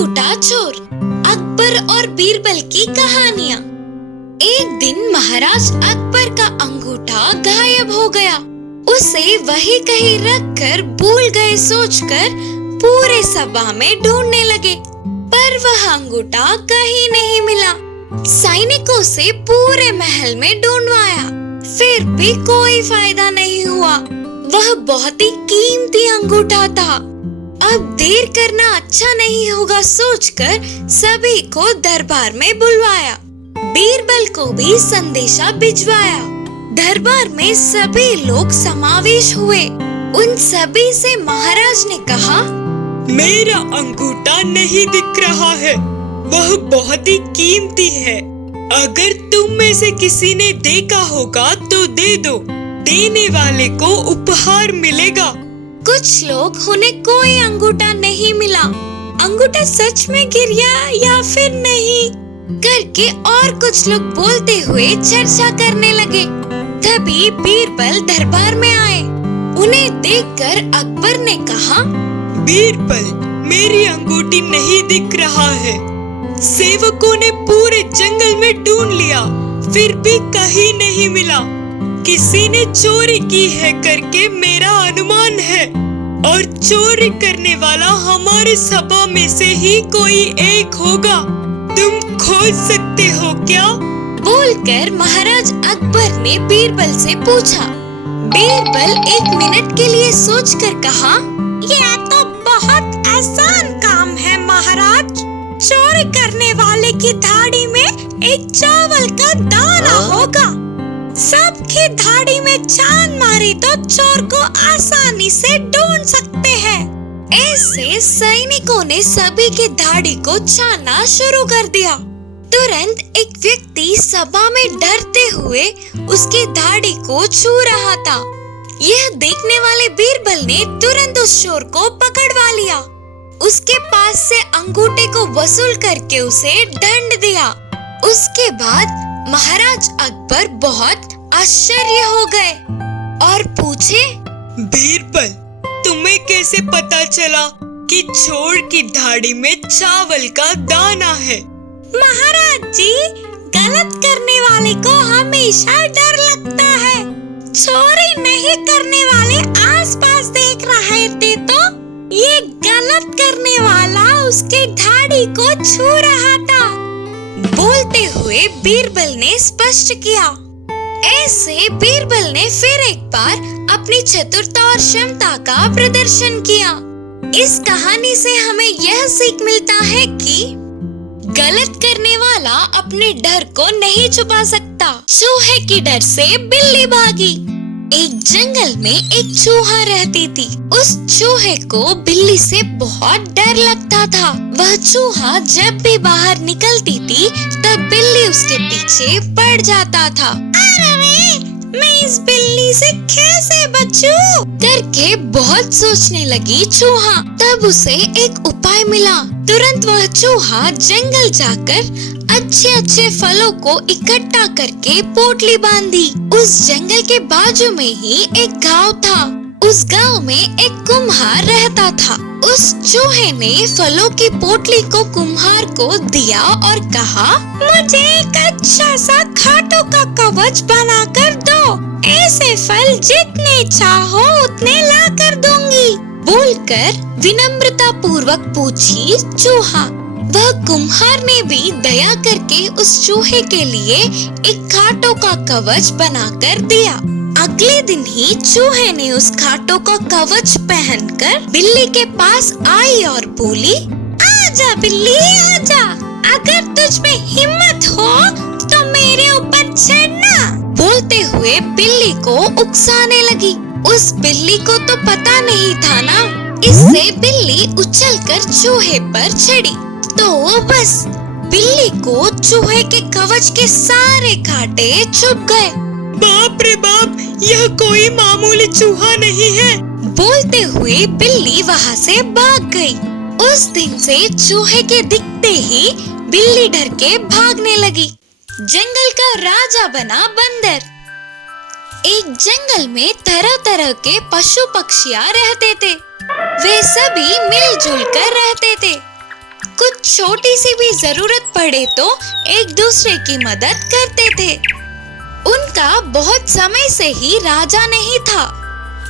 टूटा चोर, अकबर और बीरबल की कहानियाँ। एक दिन महाराज अकबर का अंगूठा गायब हो गया। उसे वही कहीं रखकर भूल गए सोचकर पूरे सभा में ढूंढने लगे, पर वह अंगूठा कहीं नहीं मिला। सैनिकों से पूरे महल में ढूंढवाया, फिर भी कोई फायदा नहीं हुआ। वह बहुत ही कीमती अंगूठा था। अब देर करना अच्छा नहीं होगा सोचकर सभी को दरबार में बुलवाया। बीरबल को भी संदेशा भिजवाया। दरबार में सभी लोग समावेश हुए। उन सभी से महाराज ने कहा, मेरा अंगूठा नहीं दिख रहा है, वह बहुत ही कीमती है। अगर तुम में से किसी ने देखा होगा तो दे दो, देने वाले को उपहार मिलेगा। कुछ लोग उन्हें कोई अंगूठा नहीं मिला, अंगूठा सच में गिर गया या फिर नहीं करके और कुछ लोग बोलते हुए चर्चा करने लगे। तभी बीरबल दरबार में आए। उन्हें देखकर अकबर ने कहा, बीरबल, मेरी अंगूठी नहीं दिख रहा है। सेवकों ने पूरे जंगल में ढूंढ लिया, फिर भी कहीं नहीं मिला। किसी ने चोरी की है करके मेरा अनुमान है, और चोरी करने वाला हमारे सभा में से ही कोई एक होगा। तुम खोज सकते हो क्या? बोलकर महाराज अकबर ने बीरबल से पूछा। बीरबल 1 मिनट के लिए सोचकर कहा, यह तो बहुत आसान काम है महाराज। चोरी करने वाले की धाड़ी में एक चावल का दाना होगा। सबकी धाड़ी में छान मारी तो चोर को आसानी से ढूंढ सकते हैं। ऐसे सैनिकों ने सभी के धाड़ी को छानना शुरू कर दिया। तुरंत एक व्यक्ति सभा में डरते हुए उसकी धाड़ी को छू रहा था। यह देखने वाले बीरबल ने तुरंत उस चोर को पकड़वा लिया। उसके पास से अंगूठे को वसूल करके उसे दंड दिया। उसके बाद महाराज अकबर बहुत आश्चर्य हो गए और पूछे, बीरबल, तुम्हें कैसे पता चला कि चोर की धाड़ी में चावल का दाना है? महाराज जी, गलत करने वाले को हमेशा डर लगता है। चोरी नहीं करने वाले आसपास देख रहे थे तो ये गलत करने वाला उसके धाड़ी को छू रहा था। बोलते हुए बीरबल ने स्पष्ट किया। ऐसे बीरबल ने फिर एक बार अपनी चतुरता और क्षमता का प्रदर्शन किया। इस कहानी से हमें यह सीख मिलता है कि गलत करने वाला अपने डर को नहीं छुपा सकता। चूहे की डर से बिल्ली भागी। एक जंगल में एक चूहा रहती थी। उस चूहे को बिल्ली से बहुत डर लगता था। वह चूहा जब भी बाहर निकलती थी तब बिल्ली उसके पीछे पड़ जाता था। अरे मैं इस बिल्ली से कैसे बचूं? करके बहुत सोचने लगी चूहा। तब उसे एक उपाय मिला। तुरंत वह चूहा जंगल जाकर अच्छे अच्छे फलों को इकट्ठा करके पोटली बांधी। उस जंगल के बाजू में ही एक गांव था। उस गांव में एक कुम्हार रहता था। उस चूहे ने फलों की पोटली को कुम्हार को दिया और कहा, मुझे एक अच्छा सा खाटों का कवच बना कर दो। ऐसे फल जितने चाहो उतने ला कर दूंगी। बोलकर विनम्रता पूर्वक पूछी चूहा। वह कुम्हार ने भी दया करके उस चूहे के लिए एक खाटों का कवच बनाकर दिया। अगले दिन ही चूहे ने उस खाटों का कवच पहनकर बिल्ली के पास आई और बोली, आजा बिल्ली आजा, अगर तुझ में हिम्मत हो तो मेरे ऊपर चढ़ना। बोलते हुए बिल्ली को उकसाने लगी। उस बिल्ली को तो पता नहीं था ना, इससे बिल्ली उछलकर चूहे पर चढ़ी तो बस बिल्ली को चूहे के कवच के सारे कांटे चुभ गए। बाप रे बाप, यह कोई मामूली चूहा नहीं है। बोलते हुए बिल्ली वहाँ से भाग गई। उस दिन से चूहे के दिखते ही बिल्ली डर के भागने लगी। जंगल का राजा बना बंदर। एक जंगल में तरह तरह के पशु पक्षियाँ रहते थे। वे सभी मिलजुल कर रहते थे। कुछ छोटी सी भी जरूरत पड़े तो एक दूसरे की मदद करते थे। उनका बहुत समय से ही राजा नहीं था।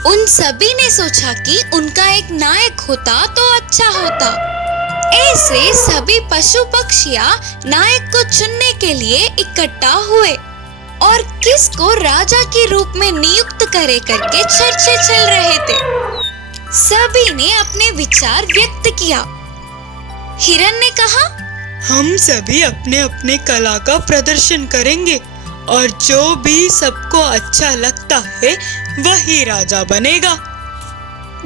उन सभी ने सोचा कि उनका एक नायक होता तो अच्छा होता। ऐसे सभी पशु पक्षियां नायक को चुनने के लिए इकट्ठा हुए और किसको राजा के रूप में नियुक्त करे करके चर्चे चल रहे थे। सभी ने अपने विचार व्यक्त किया। हिरन ने कहा, हम सभी अपने अपने कला का प्रदर्शन करेंगे और जो भी सबको अच्छा लगता है वही राजा बनेगा।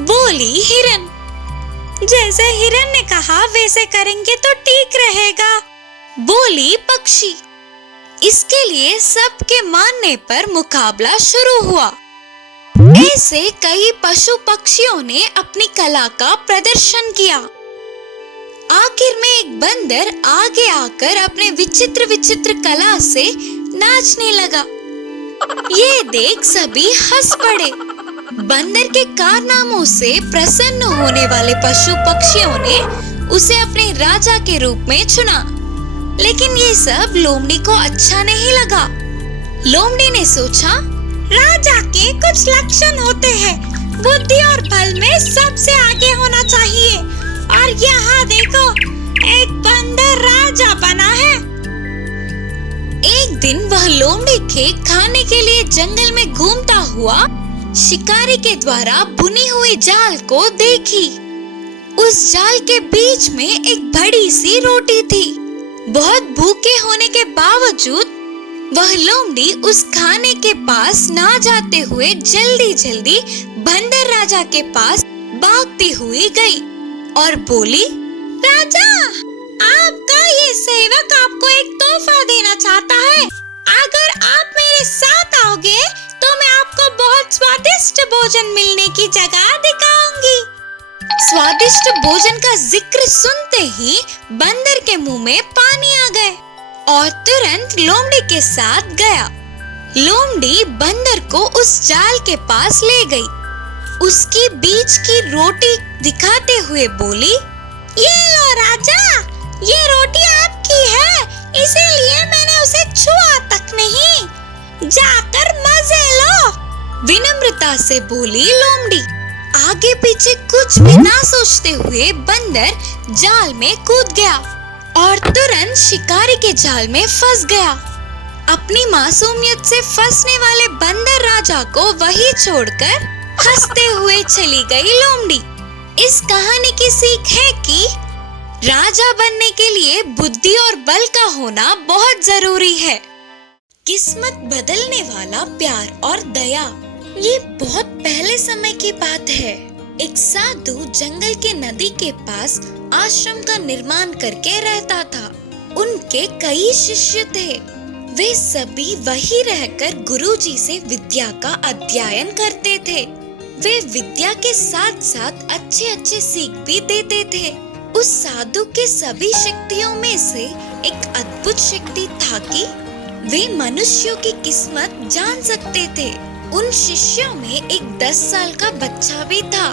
बोली हिरन। जैसे हिरन ने कहा वैसे करेंगे तो ठीक रहेगा, बोली पक्षी। इसके लिए सबके मानने पर मुकाबला शुरू हुआ। ऐसे कई पशु पक्षियों ने अपनी कला का प्रदर्शन किया। आखिर में एक बंदर आगे आकर अपने विचित्र विचित्र कला से नाचने लगा। ये देख सभी हंस पड़े। बंदर के कारनामों से प्रसन्न होने वाले पशु पक्षियों ने उसे अपने राजा के रूप में चुना। लेकिन ये सब लोमड़ी को अच्छा नहीं लगा। लोमड़ी ने सोचा, राजा के कुछ लक्षण होते हैं, बुद्धि और बल में सबसे आगे होना चाहिए, और यहाँ देखो एक बंदर राजा बना है। एक दिन वह लोमड़ी के खाने के लिए जंगल में घूमता हुआ शिकारी के द्वारा बुनी हुई जाल को देखी। उस जाल के बीच में एक बड़ी सी रोटी थी। बहुत भूखे होने के बावजूद वह लोमड़ी उस खाने के पास ना जाते हुए जल्दी जल्दी बंदर राजा के पास भागती हुई गई और बोली, राजा, आपका ये सेवक आपको एक तोहफा देना चाहता है। अगर आप मेरे साथ आओगे तो मैं आपको बहुत स्वादिष्ट भोजन मिलने की जगह दिखाऊंगी। स्वादिष्ट भोजन का जिक्र सुनते ही बंदर के मुंह में पानी आ गए और तुरंत लोमड़ी के साथ गया। लोमड़ी बंदर को उस जाल के पास ले गई। उसकी बीच की रोटी दिखाते हुए बोली, ये लो राजा, ये रोटी आपकी है, इसीलिए मैंने उसे छुआ तक नहीं। जाकर मजे लो, विनम्रता से बोली लोमड़ी। आगे पीछे कुछ भी ना सोचते हुए बंदर जाल में कूद गया और तुरंत शिकारी के जाल में फंस गया। अपनी मासूमियत से फंसने वाले बंदर राजा को वही छोड़कर हंसते हुए चली गई लोमड़ी। इस कहानी की सीख है कि राजा बनने के लिए बुद्धि और बल का होना बहुत जरूरी है। किस्मत बदलने वाला प्यार और दया। ये बहुत पहले समय की बात है। एक साधु जंगल के नदी के पास आश्रम का निर्माण करके रहता था। उनके कई शिष्य थे। वे सभी वही रहकर गुरुजी से विद्या का अध्ययन करते थे। वे विद्या के साथ साथ अच्छे अच्छे सीख भी देते थे। उस साधु के सभी शक्तियों में से एक अद्भुत शक्ति था कि वे मनुष्यों की किस्मत जान सकते थे। उन शिष्यों में एक 10 साल का बच्चा भी था।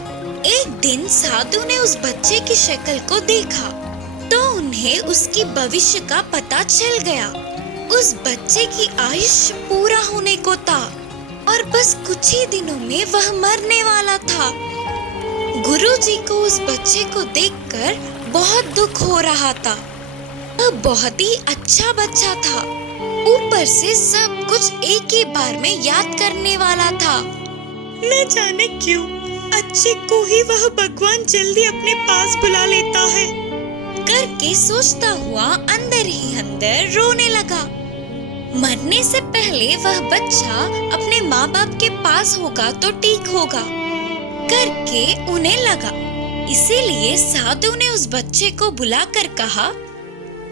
एक दिन साधु ने उस बच्चे की शक्ल को देखा तो उन्हें उसकी भविष्य का पता चल गया। उस बच्चे की आयुष्य पूरा होने को था और बस कुछ ही दिनों में वह मरने वाला था। गुरुजी को उस बच्चे को देखकर बहुत दुख हो रहा था। वह बहुत ही अच्छा बच्चा था। ऊपर से सब कुछ एक ही बार में याद करने वाला था। न जाने क्यों अच्छे को ही वह भगवान जल्दी अपने पास बुला लेता है, करके सोचता हुआ अंदर ही अंदर रोने लगा। मरने से पहले वह बच्चा अपने माँ बाप के पास होगा तो ठीक होगा करके उन्हें लगा। इसीलिए साधु ने उस बच्चे को बुलाकर कहा,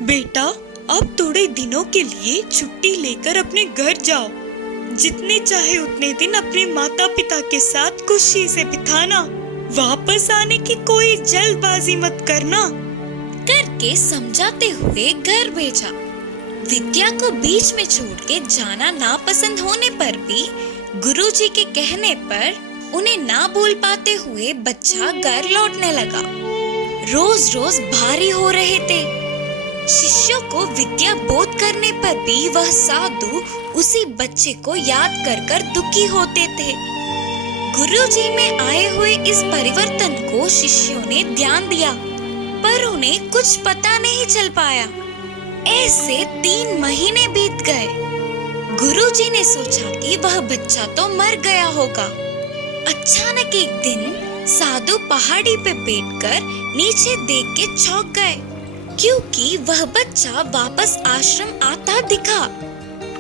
बेटा, अब थोड़े दिनों के लिए छुट्टी लेकर अपने घर जाओ। जितने चाहे उतने दिन अपने माता पिता के साथ खुशी से बिताना। वापस आने की कोई जल्दबाजी मत करना, करके समझाते हुए घर भेजा। विद्या को बीच में छोड़ के जाना नापसंद होने पर भी गुरुजी के कहने पर उन्हें ना बोल पाते हुए बच्चा घर लौटने लगा। रोज रोज भारी हो रहे थे। शिष्यों को विद्या बोध करने पर भी वह साधु उसी बच्चे को याद कर कर दुखी होते थे। गुरुजी में आए हुए इस परिवर्तन को शिष्यों ने ध्यान दिया, पर उन्हें कुछ पता नहीं चल पाया। ऐसे 3 महीने बीत गए। गुरुजी ने सोचा कि वह बच्चा तो मर गया होगा। अचानक एक दिन साधु पहाड़ी पे बैठकर नीचे देख के चौंक गए, क्योंकि वह बच्चा वापस आश्रम आता दिखा।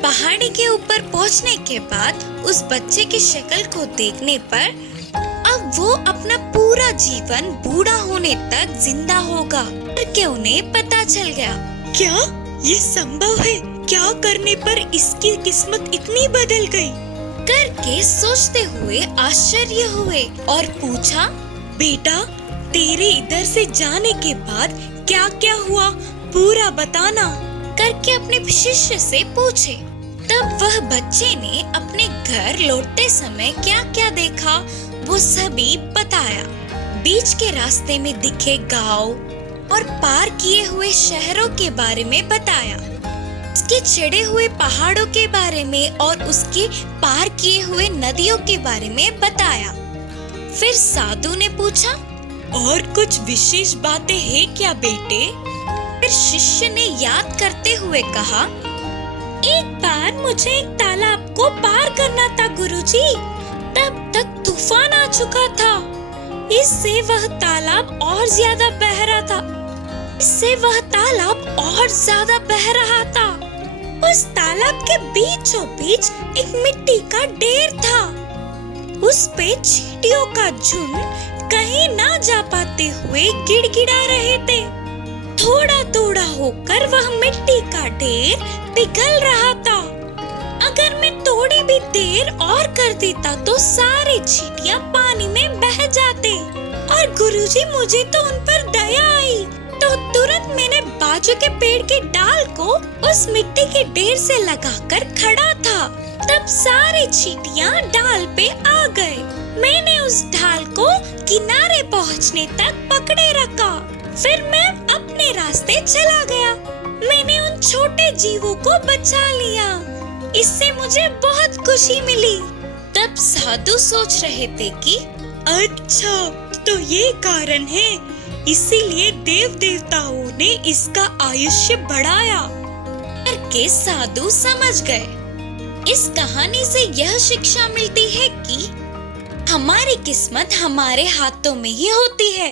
पहाड़ी के ऊपर पहुंचने के बाद उस बच्चे की शक्ल को देखने पर अब वो अपना पूरा जीवन बूढ़ा होने तक जिंदा होगा करके उन्हें पता चल गया। क्या ये संभव है? क्या करने पर इसकी किस्मत इतनी बदल गई? करके सोचते हुए आश्चर्य हुए और पूछा, बेटा, तेरे इधर से जाने के बाद क्या क्या हुआ, पूरा बताना। करके अपने शिष्य से पूछे। तब वह बच्चे ने अपने घर लौटते समय क्या क्या देखा वो सभी बताया। बीच के रास्ते में दिखे गांव और पार किए हुए शहरों के बारे में बताया, उसके चढ़े हुए पहाड़ों के बारे में और उसके पार किए हुए नदियों के बारे में बताया। फिर साधु ने पूछा, और कुछ विशेष बातें हैं क्या बेटे? फिर शिष्य ने याद करते हुए कहा, एक बार मुझे एक तालाब को पार करना था गुरुजी। तब तक तूफान आ चुका था। इससे वह तालाब और ज्यादा बह रहा था। उस तालाब के बीचों बीच एक मिट्टी का ढेर था। उस पे चींटियों का झुंड कहीं ना जा पाते हुए गिड़गिड़ा रहे थे। थोड़ा थोड़ा होकर वह मिट्टी का ढेर पिघल रहा था। अगर मैं थोड़ी भी देर और कर देता तो सारे चींटियां पानी में बह जाते। और गुरुजी, मुझे तो उन पर दया आई, तो तुरंत मैंने बाजू के पेड़ के डाल को उस मिट्टी के ढेर से लगाकर खड़ा था। तब सारे चींटियां डाल पे आ गए। मैंने उस ढाल को किनारे पहुंचने तक पकड़े रखा। फिर मैं अपने रास्ते चला गया। मैंने उन छोटे जीवों को बचा लिया। इससे मुझे बहुत खुशी मिली। तब साधु सोच रहे थे कि अच्छा, तो ये कारण है, इसीलिए देव देवताओं ने इसका आयुष्य बढ़ाया करके साधु समझ गए। इस कहानी से यह शिक्षा मिलती है कि हमारी किस्मत हमारे हाथों में ही होती है।